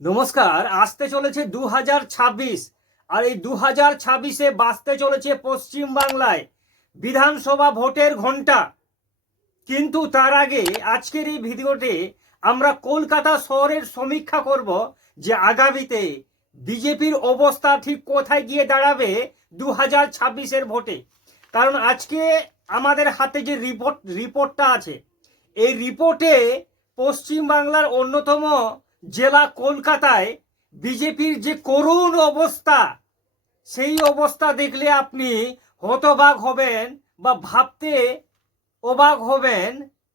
নমস্কার, আসতে চলেছে দু হাজার ছাব্বিশ আর এই দু হাজার ছাব্বিশে বাঁচতে চলেছে পশ্চিম বাংলায় বিধানসভা ভোটের ঘণ্টা কিন্তু তার আগে আজকের এই ভিডিওতে আমরা কলকাতা শহরের সমীক্ষা করব যে আগামীতে বিজেপির অবস্থা ঠিক কোথায় গিয়ে দাঁড়াবে দু হাজার ছাব্বিশের ভোটে। কারণ আজকে আমাদের হাতে যে রিপোর্ট, রিপোর্টটা আছে, এই রিপোর্টে পশ্চিম বাংলার অন্যতম জেলা কলকাতায় বিজেপির যে করুণ অবস্থা, সেই অবস্থা দেখলে আপনি হতবাক হবেন বা ভাবতে অবাক হবেন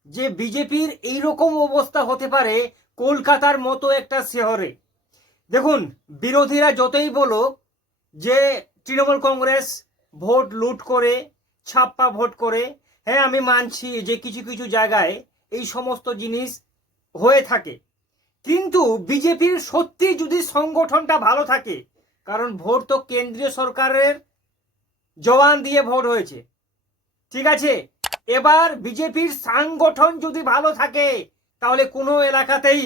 যে বিজেপির এইরকম অবস্থা হতে পারে কলকাতার মতো একটা শহরে। দেখুন, বিরোধীরা যতই বলুক যে তৃণমূল কংগ্রেস ভোট লুট করে, ছাপ্পা ভোট করে হ্যাঁ আমি মানছি যে কিছু কিছু জায়গায় এই সমস্ত জিনিস হয়ে থাকে। কিন্তু বিজেপির সত্যি যদি সংগঠনটা ভালো থাকে, কারণ ভোট তো কেন্দ্রীয় সরকারের জওয়ান দিয়ে ভোট হয়েছে। ঠিক আছে? এবার বিজেপির সাংগঠন যদি ভালো থাকে, তাহলে কোনো এলাকাতেই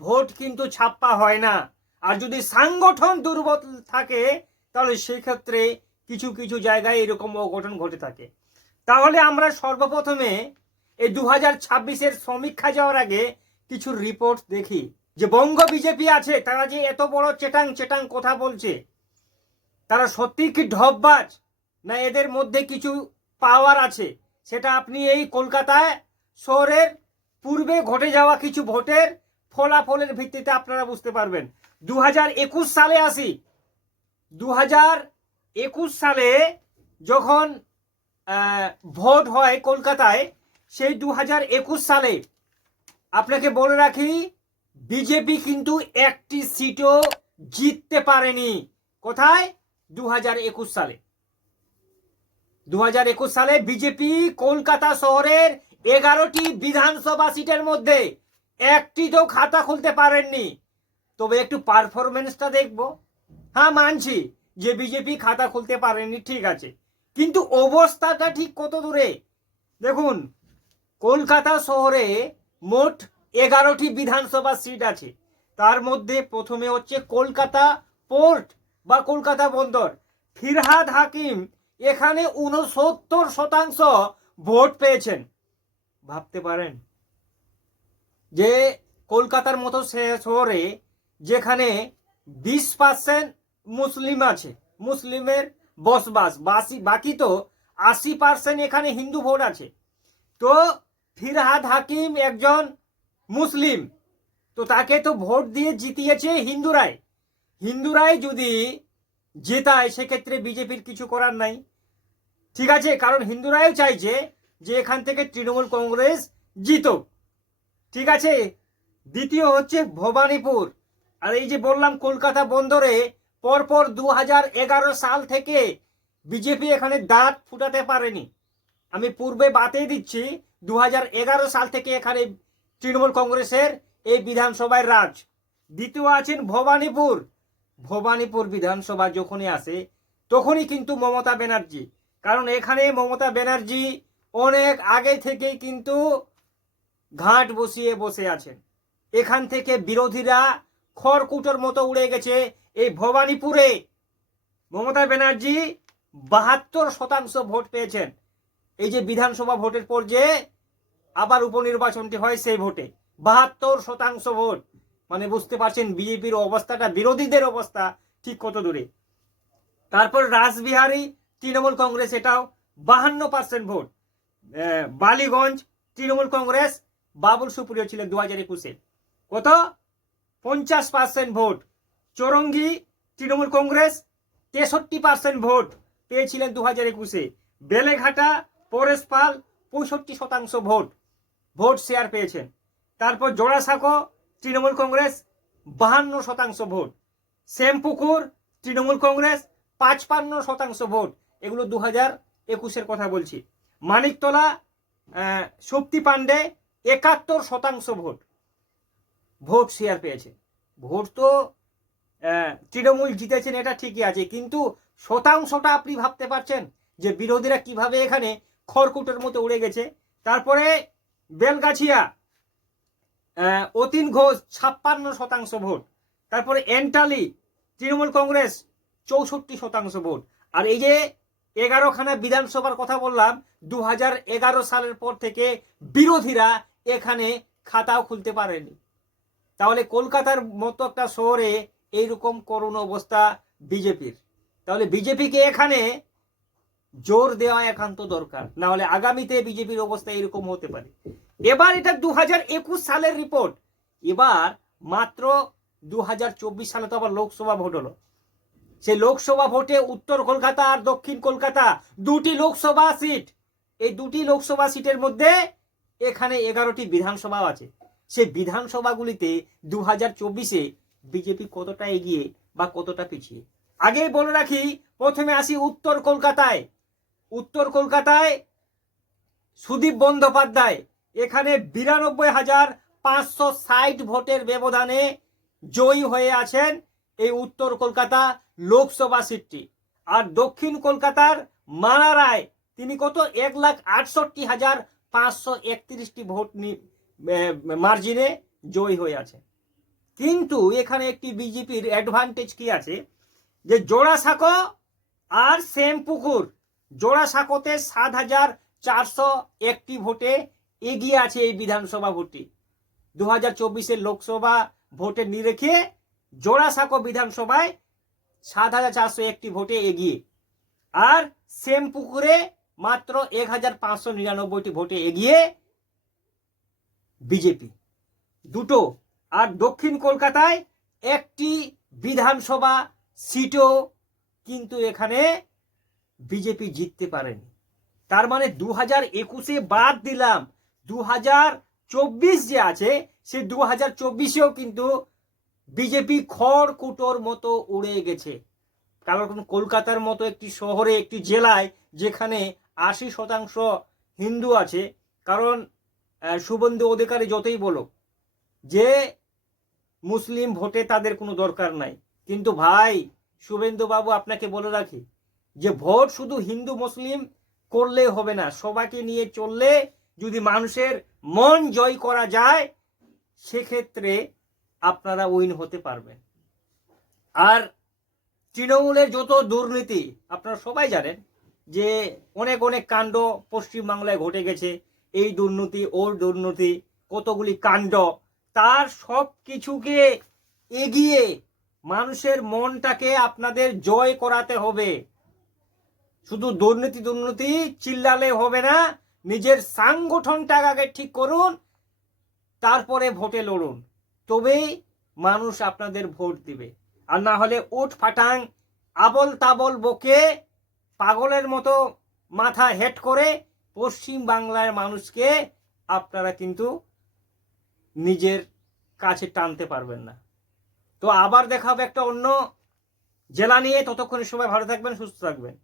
ভোট কিন্তু ছাপ্পা হয় না। আর যদি সাংগঠন দুর্বল থাকে, তাহলে সেক্ষেত্রে কিছু কিছু জায়গায় এরকম অঘটন ঘটে থাকে। তাহলে আমরা সর্বপ্রথমে এই দু হাজার ছাব্বিশের সমীক্ষা যাওয়ার আগে কিছু রিপোর্ট দেখি যে বঙ্গ বিজেপি আছে, তারা যে এত বড় চেটাং চেটাং কথা বলছে, তারা সত্যি কি ঢপবাজ? না এদের মধ্যে কিছু পাওয়ার আছে? সেটা আপনি এই কলকাতায় শহরের পূর্বে ঘটে যাওয়া কিছু ভোটের ফলাফলের ভিত্তিতে আপনারা বুঝতে পারবেন। দু হাজার একুশ সালে আসি। দু একুশ সালে যখন ভোট হয় কলকাতায়, সেই দু হাজার একুশ সালে আপনাকে বলে রাখি বিজেপি কিন্তু একটি সিটও জিততে পারেনি। কোথায়? দু হাজার একুশ সালে। দু হাজার একুশ সালে বিজেপি কলকাতা শহরের এগারোটি বিধানসভা সিটের মধ্যে একটি তো খাতা খুলতে পারেননি। তবে একটু পারফরমেন্সটা দেখব। হ্যাঁ মানছি যে বিজেপি খাতা খুলতে পারেনি ঠিক আছে। কিন্তু অবস্থাটা ঠিক কত দূরে? দেখুন, কলকাতা শহরে মোট এগারোটি বিধানসভা সিট আছে। তার মধ্যে প্রথমে হচ্ছে কলকাতা পোর্ট বা কলকাতা বন্দর। ফিরহাদ হাকিম এখানে উনসত্তর শতাংশ ভোট পেয়েছেন। ভাবতে পারেন যে কলকাতার মতো শহরে যেখানে বিশ পার্সেন্ট মুসলিম আছে, মুসলিমের বসবাস, বাসি, বাকি তো আশি পার্সেন্ট এখানে হিন্দু ভোট আছে। তো ফিরহাদ হাকিম একজন মুসলিম। তো তাকে তো ভোট দিয়ে জিতিয়েছে হিন্দুরাই। হিন্দুরাই যদি জেতায়, সেক্ষেত্রে বিজেপির কিছু করার নাই। ঠিক আছে, কারণ হিন্দুরাই চাইছে যে এখান থেকে তৃণমূল কংগ্রেস জিতুক। ঠিক আছে, দ্বিতীয় হচ্ছে ভবানীপুর। আর এই যে বললাম, কলকাতা বন্দরে পরপর দু হাজার এগারো সাল থেকে বিজেপি এখানে দাঁত ফুটাতে পারেনি। আমি পূর্বে বাতিয়ে দিচ্ছি দু সাল থেকে এখানে তৃণমূল কংগ্রেসের এই বিধানসভায় রাজ। দ্বিতীয় আছেন ভবানীপুর। ভবানীপুর বিধানসভা যখনই আসে, তখনই কিন্তু মমতা ব্যানার্জি। কারণ এখানে মমতা ব্যানার্জি অনেক আগে থেকেই কিন্তু ঘাট বসিয়ে বসে আছেন। এখান থেকে বিরোধীরা খড়কুটোর মতো উড়ে গেছে এই ভবানীপুরে। মমতা ব্যানার্জি বাহাত্তর শতাংশ ভোট পেয়েছেন। এই যে বিধানসভা ভোটের পর যে আবার উপনির্বাচনটি হয় সেই ভোটে, বাহাত্তর শতাংশ ভোট। মানে বুঝতে পারছেন, বিজেপির অবস্থাটা, বিরোধীদের অবস্থা ঠিক কত দূরে। তারপর রাসবিহারী তৃণমূল কংগ্রেস, এটাও বাহান্ন পার্সেন্ট ভোট। বালিগঞ্জ, তৃণমূল কংগ্রেস, বাবুল সুপ্রিয় ছিলেন দু হাজার একুশে। কত? পঞ্চাশ পার্সেন্ট ভোট। চৌরঙ্গি, তৃণমূল কংগ্রেস, তেষট্টি পার্সেন্ট ভোট পেয়েছিলেন দু হাজার একুশে। বেলেঘাটা পরেশ পাল পঁয়ষট্টি শতাংশ ভোট ভোট শেয়ার পেয়েছেন। তারপর জোড়াসাঁকো তৃণমূল কংগ্রেস, বাহান্ন শতাংশ ভোট। শ্যামপুকুর তৃণমূল কংগ্রেস, পাঁচপান্ন শতাংশ ভোট। এগুলো দু হাজার একুশের কথা বলছি। মানিকতলা শক্তি পাণ্ডে, একাত্তর শতাংশ ভোট ভোট শেয়ার পেয়েছে। ভোট তো তৃণমূল জিতেছেন, এটা ঠিকই আছে। কিন্তু শতাংশটা আপনি ভাবতে পারছেন যে বিরোধীরা কীভাবে এখানে খড়কুটোর মতো উড়ে গেছে। তারপরে বেলগাছিয়া অতীন ঘোষ ছাপ্পান্ন শতাংশ ভোট। তারপরে এন্টালি, তৃণমূল কংগ্রেস চৌষট্টি শতাংশ ভোট। আর এই যে এগারোখানা বিধানসভার কথা বললাম দু সালের পর থেকে বিরোধীরা এখানে খাতাও খুলতে পারেনি। তাহলে কলকাতার মতো একটা শহরে এইরকম করুণ অবস্থা বিজেপির। তাহলে বিজেপিকে এখানে জোর দেওয়া একান্ত দরকার। না হলে আগামীতে বিজেপির অবস্থা এরকম হতে পারে। এবার এটা দু হাজার একুশ সালের রিপোর্ট এবার মাত্র দু হাজার চব্বিশ সালে তো আবার লোকসভা ভোট হলো। সেই লোকসভা ভোটে উত্তর কলকাতা আর দক্ষিণ কলকাতা দুটি লোকসভা সিট এই দুটি লোকসভা সিটের মধ্যে এখানে এগারোটি বিধানসভা আছে। সেই বিধানসভাগুলিতে দু হাজার চব্বিশে বিজেপি কতটা এগিয়ে বা কতটা পিছিয়ে? আগেই বলে রাখি, প্রথমে আসি উত্তর কলকাতায়। উত্তর কলকাতায় সুদীপ বন্দ্যোপাধ্যায়। এখানে বিরানব্বই হাজার পাঁচশো ষাট ভোটের ব্যবধানে জয়ী হয়ে আছেন এই উত্তর কলকাতা লোকসভা সিটটি। আর দক্ষিণ কলকাতার মানা রায়, তিনি কত? এক লাখ আটষট্টি হাজার পাঁচশো একত্রিশটি ভোট মার্জিনে জয়ী হয়ে আছে। কিন্তু এখানে একটি বিজেপির অ্যাডভান্টেজ কি আছে? যে জোড়াসাঁকো আর শ্যামপুকুর জোড়াসাঁকোতে সাত হাজার চারশো একটি ভোটে এগিয়ে আছে এই বিধানসভা ভোটটি। দু হাজার চব্বিশের লোকসভা ভোটের নিরেখে জোড়াসাঁকো বিধানসভায় সাত হাজার চারশো একটি ভোটে এগিয়ে। আর শ্যামপুকুরে মাত্র এক হাজার পাঁচশো নিরানব্বইটি ভোটে এগিয়ে বিজেপি। দুটো আর দক্ষিণ কলকাতায় একটি বিধানসভা সিটও কিন্তু এখানে বিজেপি জিততে পারেনি। তার মানে দু হাজার একুশে বাদ দিলাম। দু হাজার চব্বিশ যে আছে, সে দু হাজার চব্বিশেও কিন্তু বিজেপি খড় কুটোর মতো উড়ে গেছে। কারণ কলকাতার মতো একটি শহরে, একটি জেলায়, যেখানে আশি শতাংশ হিন্দু আছে, কারণ শুভেন্দু অধিকারী যতই বলো যে মুসলিম ভোটে তাদের কোনো দরকার নাই। কিন্তু ভাই শুভেন্দু বাবু আপনাকে বলে রাখি যে ভোট শুধু হিন্দু, মুসলিম করলে হবে না, সবাইকে নিয়ে চললে যদি মানুষের মন জয় করা যায়, সেক্ষেত্রে আপনারা উইন হতে পারবেন। আর তৃণমূলের যত দুর্নীতি, আপনারা সবাই জানেন যে অনেক অনেক কাণ্ড পশ্চিমবাংলায় ঘটে গেছে। এই দুর্নীতি, ওর দুর্নীতি, কতগুলি কাণ্ড, তার সব কিছুকে এগিয়ে মানুষের মনটাকে আপনাদের জয় করাতে হবে। শুধু দুর্নীতি দুর্নীতি চিল্লালে হবে না, নিজের সাংগঠনটা আগে ঠিক করুন, তারপরে ভোটে লড়ুন। তবেই মানুষ আপনাদের ভোট দিবে। আর না হলে উঠ ফাটাং আবল তাবল বকে পাগলের মতো মাথা হেট করে পশ্চিম বাংলার মানুষকে আপনারা কিন্তু নিজের কাছে টানতে পারবেন না। তো আবার দেখা হবে একটা অন্য জেলা নিয়ে। ততক্ষণে সময় ভালো থাকবেন, সুস্থ থাকবেন।